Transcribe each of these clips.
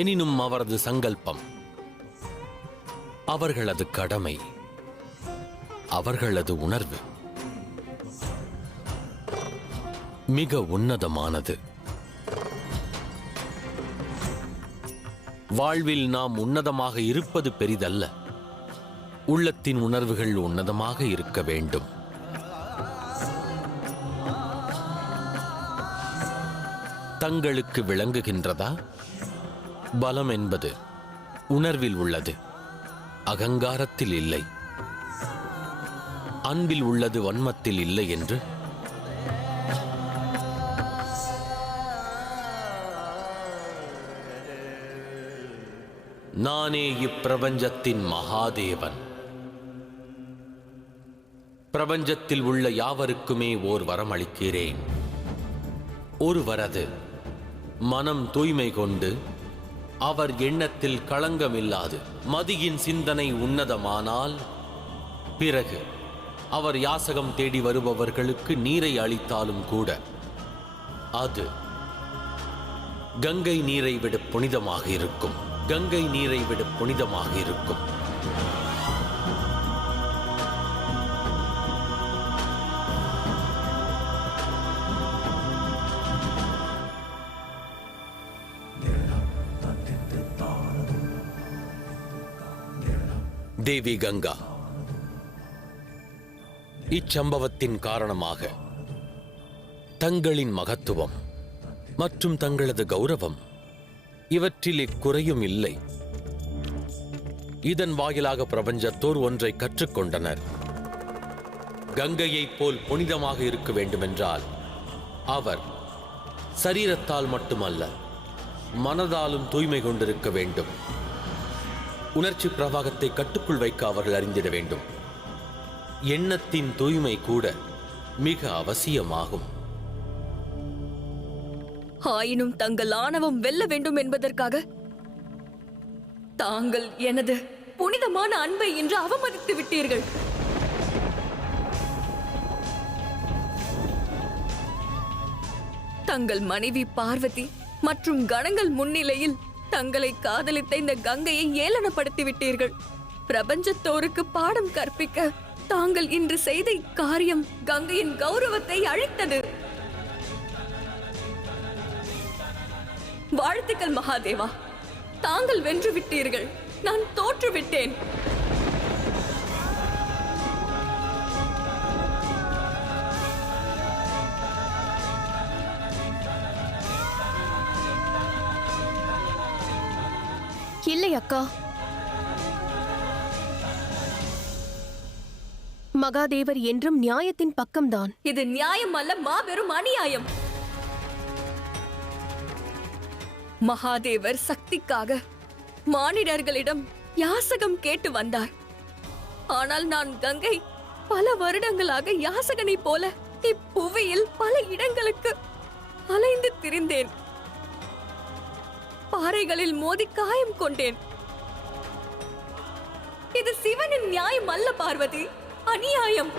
எனினும் அவரது சங்கல்பம், அவர்களது கடமை, அவர்களது உணர்வு மிக உன்னதமானது. வாழ்வில் நாம் உன்னதமாக இருப்பது பெரிதல்ல, உள்ளத்தின் உணர்வுகள் உன்னதமாக இருக்க வேண்டும். தங்களுக்கு விளங்குகின்றதா? பலம் என்பது உணர்வில் உள்ளது, அகங்காரத்தில் இல்லை. அன்பில் உள்ளது, வன்மத்தில் இல்லை என்று நானே இப்பிரபஞ்சத்தின் மகாதேவன். பிரபஞ்சத்தில் உள்ள யாவருக்குமே ஓர் வரம் அளிக்கிறேன். ஒருவரது மனம் தூய்மை கொண்டு அவர் எண்ணத்தில் களங்கமில்லாது மதியின் சிந்தனை உன்னதமானால், பிறகு அவர் யாசகம் தேடி வருபவர்களுக்கு நீரை அளித்தாலும் கூட அது கங்கை நீரை விட புனிதமாக இருக்கும். கங்கை நீரை விட புனிதமாக இருக்கும். தேவி கங்கா, இச்சம்பவத்தின் காரணமாக தங்களின் மகத்துவம் மற்றும் தங்களது கௌரவம் இவற்றில் குறையும் இல்லை. இதன் வாயிலாக பிரபஞ்சத்தோர் ஒன்றை கற்றுக்கொண்டனர். கங்கையைப் போல் புனிதமாக இருக்க வேண்டுமென்றால் அவர் சரீரத்தால் மட்டுமல்ல, மனதாலும் தூய்மை கொண்டிருக்க வேண்டும். உணர்ச்சி பிரவாகத்தை கட்டுக்குள் வைக்க அவர்கள் அறிந்திட வேண்டும். எண்ணத்தின் தூய்மை கூட மிக அவசியமாகும். ஆயினும் தங்கள் ஆணவம் வெல்ல வேண்டும் என்பதற்காக தாங்கள் எனது புனிதமான அன்பை இன்று அவமதித்து விட்டீர்கள். தங்கள் மனைவி பார்வதி மற்றும் கணங்கள் முன்னிலையில் தங்களை காதலித்த இந்த கங்கையை ஏளனப்படுத்தி விட்டீர்கள். பிரபஞ்சத்தோருக்கு பாடம் கற்பிக்க தாங்கள் இன்று செய்த காரியம் கங்கையின் கௌரவத்தை அழித்தது. வாழ்த்துக்கள் மகாதேவா, தாங்கள் வென்று விட்டீர்கள். நான் தோற்றுவிட்டேன். இல்லை அக்கா, மகாதேவர் என்றும் நியாயத்தின் பக்கம்தான். இது நியாயம் அல்ல, மாபெரும் அநியாயம். மகாதேவர் சக்திக்காக மானிடர்களிடம் யாசகம் கேட்டு வந்தார். ஆனால் நான் கங்கை பல வருடங்களாக யாசகனை போல இப்புவியில் பல இடங்களுக்கு அலைந்து திரிந்தேன். பாறைகளில் மோதி காயம் கொண்டேன். இது சிவனின் நியாயம் அல்ல பார்வதி, அநியாயம்.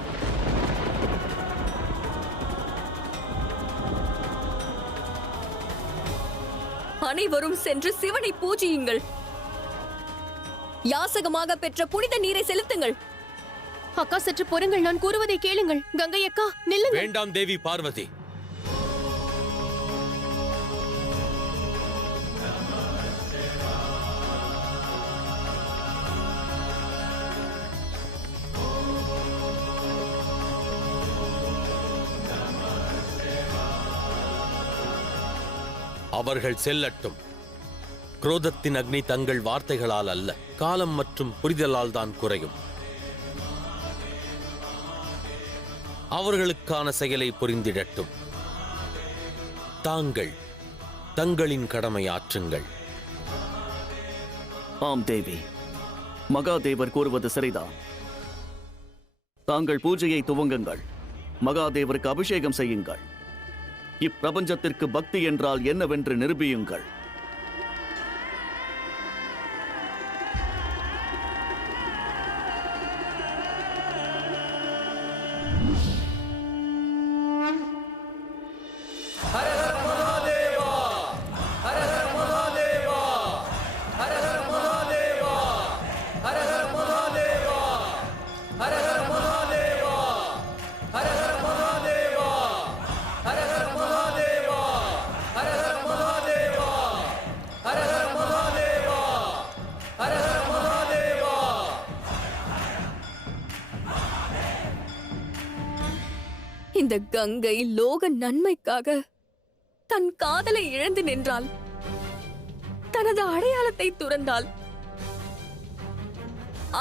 அனைவரும் சென்று சிவனை பூஜியுங்கள். யாசகமாக பெற்ற புனித நீரை செலுத்துங்கள். அக்கா சற்று பொறுங்கள், நான் கூறுவதை கேளுங்கள். கங்கை அக்கா நில்லுங்கள். வேண்டாம் தேவி பார்வதி. அவர்கள் செல்லட்டும். குரோதத்தின் அக்னி தங்கள் வார்த்தைகளால் அல்ல, காலம் மற்றும் புரிதலால் தான் குறையும். அவர்களுக்கான செயலை புரிந்திடட்டும். தாங்கள் தங்களின் கடமை ஆற்றுங்கள். ஆம் தேவி, மகாதேவர் கூறுவது சரிதான். தாங்கள் பூஜையை துவங்குங்கள். மகாதேவருக்கு அபிஷேகம் செய்யுங்கள். இப்பிரபஞ்சத்திற்கு பக்தி என்றால் என்னவென்று நிரூபியுங்கள். இந்த கங்கை லோக நன்மைக்காக தன் காதலை இழந்து நின்றாள், தனது அடையாளத்தை துறந்தாள்.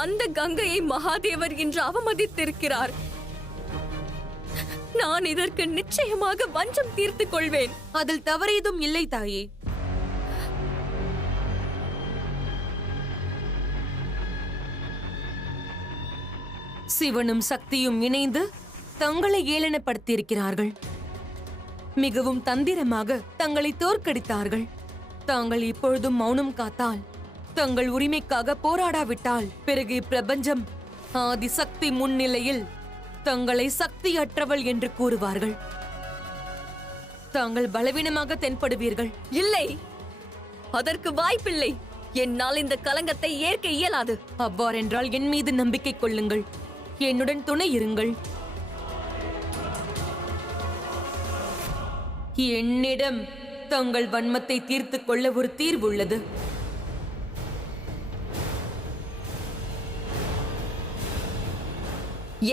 அந்த கங்கையை மகாதேவர் இன்று அவமதித்திருக்கிறார். நான் இதற்கு நிச்சயமாக வஞ்சம் தீர்த்துக் கொள்வேன். அதில் தவறேதும் இல்லை தாயே. சிவனும் சக்தியும் இணைந்து தங்களை ஏளனப்படுத்தியிருக்கிறார்கள். மிகவும் தந்திரமாக தங்களை தோற்கடித்தார்கள். தாங்கள் இப்பொழுதும் மௌனம் காத்தால், தங்கள் உரிமைக்காக போராடாவிட்டால், பிறகு இப்பிரபஞ்சம் ஆதி சக்தி முன்னிலையில் தங்களை சக்தியற்றவள் என்று கூறுவார்கள். தாங்கள் பலவீனமாக தென்படுவீர்கள். இல்லை, அதற்கு வாய்ப்பில்லை. என்னால் இந்த கலங்கத்தை ஏற்க இயலாது. அவ்வாறென்றால் என் மீது நம்பிக்கை கொள்ளுங்கள், என்னுடன் துணை இருங்கள். என்னிடம் தங்கள் வன்மத்தை தீர்த்துக் கொள்ள ஒரு தீர்வு உள்ளது.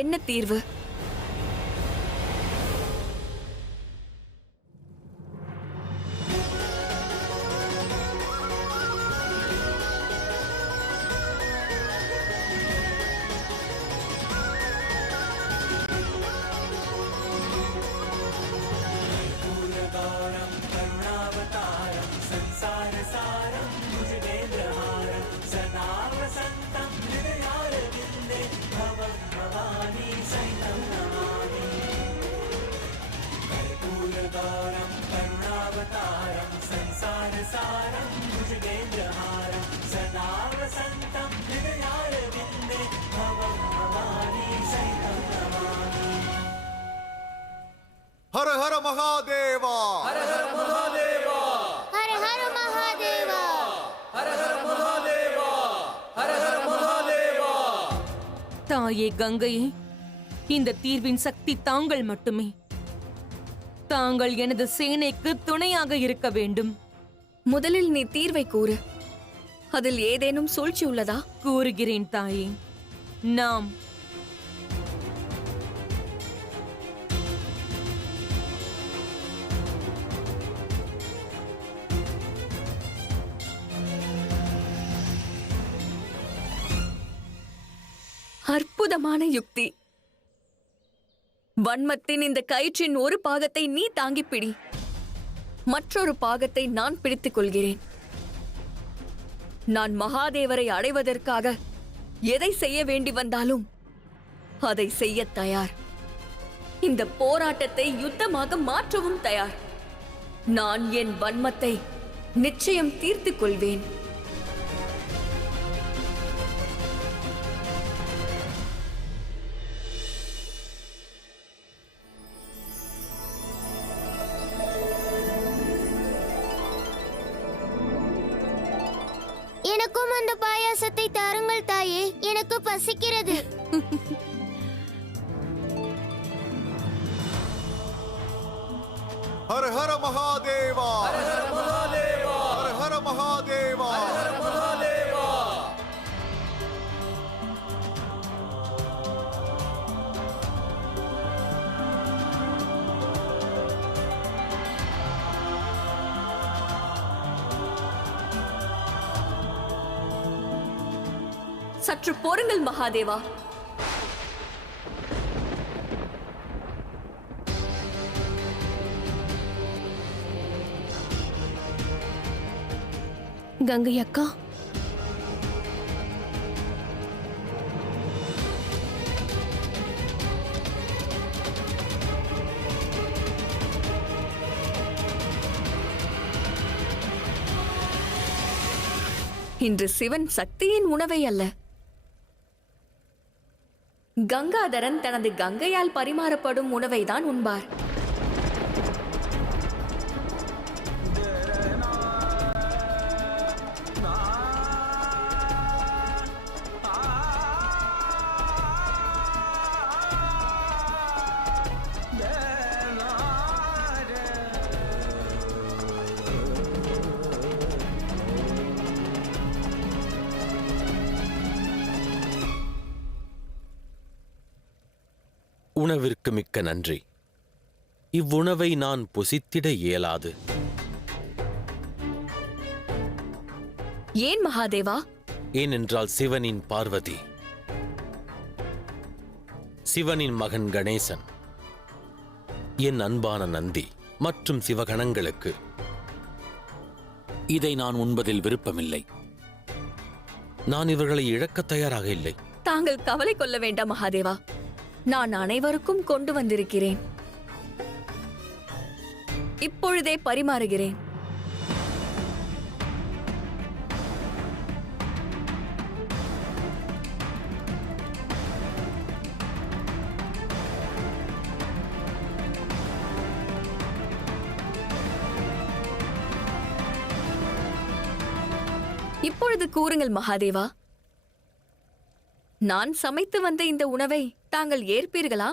என்ன தீர்வு? हर हर महादेवा, हर हर महादेवा, हर हर महादेवा, हर हर महादेवा, हर हर महादेवा. தாயே கங்கையே, இந்த தீர்வின் சக்தி தாங்கள் மட்டுமே. தாங்கள் எனது சேனைக்கு துணையாக இருக்க வேண்டும். முதலில் நீ தீர்வை கூறு. அதில் ஏதேனும் சூழ்ச்சி உள்ளதா? கூறுகிறேன் தாயே. நாம் அற்புதமான யுக்தி. வன்மத்தின் இந்த கயிற்றின் ஒரு பாகத்தை நீ தாங்கிப் பிடி, மற்றொரு பாகத்தை நான் பிடித்துக் கொள்கிறேன். நான் மகாதேவரை அடைவதற்காக எதை செய்ய வேண்டி வந்தாலும் அதை செய்ய தயார். இந்த போராட்டத்தை யுத்தமாக மாற்றவும் தயார். நான் என் வன்மத்தை நிச்சயம் தீர்த்துக் கொள்வேன். எனக்கும் அந்த பாயாசத்தை தாருங்கள் தாயே, எனக்கு பசிக்கிறது. हर हर महादेवा, हर हर महादेवा, हर हर महादेवा, हर हर महादेवा. சற்று பொறுங்கள் மகாதேவா. கங்கை அக்கா, இன்று சிவன் சக்தியின் உணவை அல்ல, கங்காதரன் தனது கங்கையால் பரிமாறப்படும் உணவைதான் உண்பார். உணவிற்கு மிக்க நன்றி. இவ்வுணவை நான் புசித்திட இயலாது. ஏன் மகாதேவா? ஏனென்றால் சிவனின் பார்வதி, சிவனின் மகன் கணேசன், என் அன்பான நந்தி மற்றும் சிவகணங்களுக்கு இதை நான் உண்பதில் விருப்பமில்லை. நான் இவர்களை இழக்கத் தயாராக இல்லை. தாங்கள் கவலை கொள்ள வேண்டாம் மகாதேவா. நான் அனைவருக்கும் கொண்டு வந்திருக்கிறேன். இப்பொழுதே பரிமாறுகிறேன். இப்பொழுது கூறுங்கள் மகாதேவா, நான் சமைத்து வந்த இந்த உணவை தாங்கள் ஏற்பீர்களா?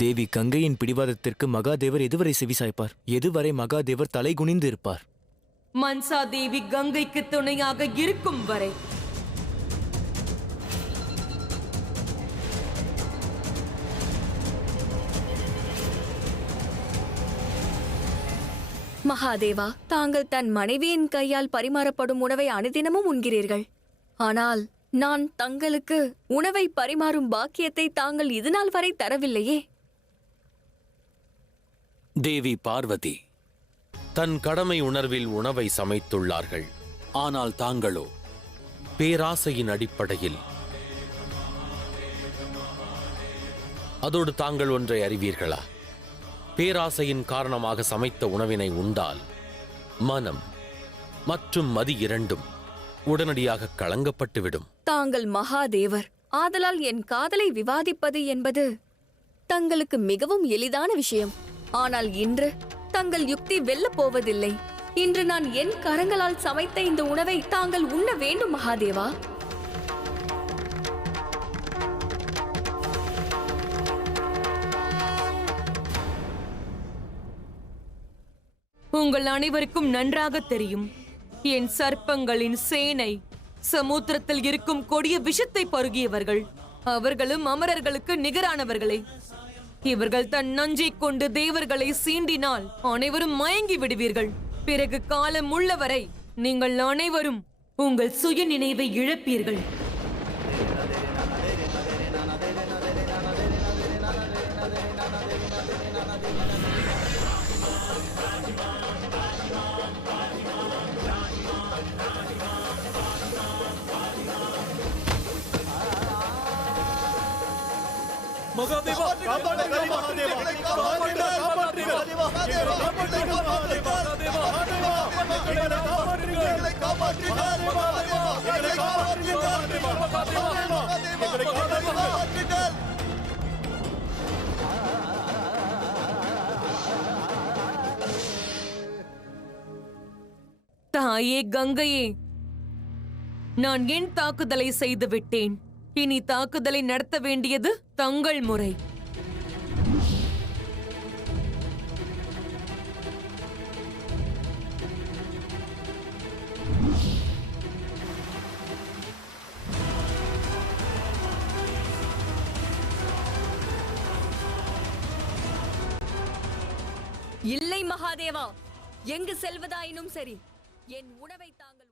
தேவி கங்கையின் பிடிவாதத்திற்கு மகாதேவர் எதுவரை செவிசாய்ப்பார்? எதுவரை மகாதேவர் தலை குனிந்து இருப்பார்? மன்சா தேவி கங்கைக்கு துணையாக இருக்கும் வரை. மகாதேவா, தாங்கள் தன் மனைவியின் கையால் பரிமாறப்படும் உணவை அனுதினமும் உண்கிறீர்கள். ஆனால் நான் தங்களுக்கு உணவை பரிமாறும் பாக்கியத்தை தாங்கள் இதுநாள் வரை தரவில்லையே. தேவி பார்வதி, தன் கடமை உணர்வில் உணவை சமைத்துள்ளார்கள். ஆனால் தாங்களோ பேராசையின் அடிப்படையில். அதோடு தாங்கள் ஒன்றை அறிவீர்களா? பேராசையின் காரணமாக சமைத்த உணவினை உண்டால் மனம் மற்றும் மதி இரண்டும் உடனடியாக களங்கப்பட்டுவிடும். தாங்கள் மகாதேவர், ஆதலால் என் காதலை விவாதிப்பது என்பது தங்களுக்கு மிகவும் எளிதான விஷயம். ஆனால் இன்று தங்கள் யுக்தி வெல்லப் போவதில்லை. இன்று நான் என் கரங்களால் சமைத்த இந்த உணவை தாங்கள் உண்ண வேண்டும் மகாதேவா. உங்கள் அனைவருக்கும் நன்றாக தெரியும், என் சர்ப்பங்களின் சேனை சமுத்திரத்தில் இருக்கும் கொடிய விஷத்தை பருகியவர்கள். அவர்களும் அமரர்களுக்கு நிகரானவர்களே. இவர்கள் தன் நஞ்சை கொண்டு தேவர்களை சீண்டினால் அனைவரும் மயங்கி விடுவீர்கள். பிறகு காலம் உள்ளவரை நீங்கள் அனைவரும் உங்கள் சுய நினைவை இழப்பீர்கள். தாயே கங்கையே, நான் என் தாக்குதலை செய்து விட்டேன். இனி தாக்குதலை நடத்த வேண்டியது தங்கள் முறை. இல்லை மகாதேவா, எங்கு செல்வதாயினும் சரி, என் உணவை தாங்கள்